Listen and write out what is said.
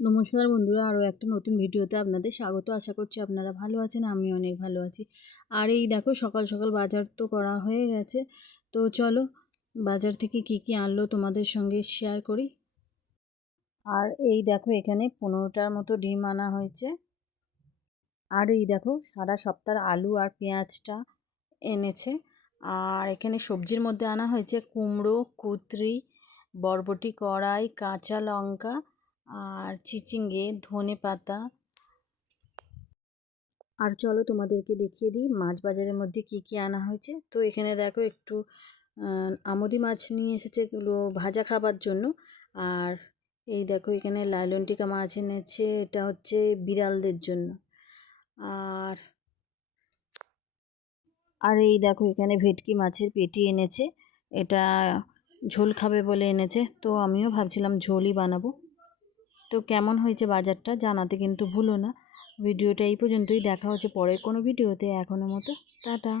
নমস্কার বন্ধুরা, আরও একটা নতুন ভিডিওতে আপনাদের স্বাগত। আশা করছি আপনারা ভালো আছেন, আমি অনেক ভালো আছি। আর এই দেখো, সকাল সকাল বাজার তো করা হয়ে গেছে। তো চলো বাজার থেকে কি কি আনলো তোমাদের সঙ্গে শেয়ার করি। আর এই দেখো, এখানে 15টার মতো ডিম আনা হয়েছে। আর এই দেখো, সারা সপ্তাহের আলু আর পেঁয়াজটা এনেছে। আর এখানে সবজির মধ্যে আনা হয়েছে কুমড়ো, কুঁদরি, বরবটি, কড়াই, কাঁচা লঙ্কা আর চিচিঙ্গে, ধনেপাতা। আর চলো তোমাদেরকে দেখিয়ে দিই মাছ বাজারের মধ্যে কি কি আনা হয়েছে। তো এখানে দেখো, একটু আমুদি মাছ নিয়ে এসেছে, এগুলো ভাজা খাবার জন্য। আর এই দেখো, এখানে লাইলনটিকা মাছ এনেছে, এটা হচ্ছে বিড়ালদের জন্য। আর আর এই দেখো, এখানে ভেটকি মাছের পেটি এনেছে, এটা ঝোল খাবে বলে এনেছে। তো আমিও ভাবছিলাম ঝোলই বানাবো। তো কেমন হয়েছে বাজারটা জানাতে কিন্তু ভুলো না। ভিডিওটা এই পর্যন্তই, দেখা হচ্ছে পরের কোনো ভিডিওতে। এখনের মতো টাটা।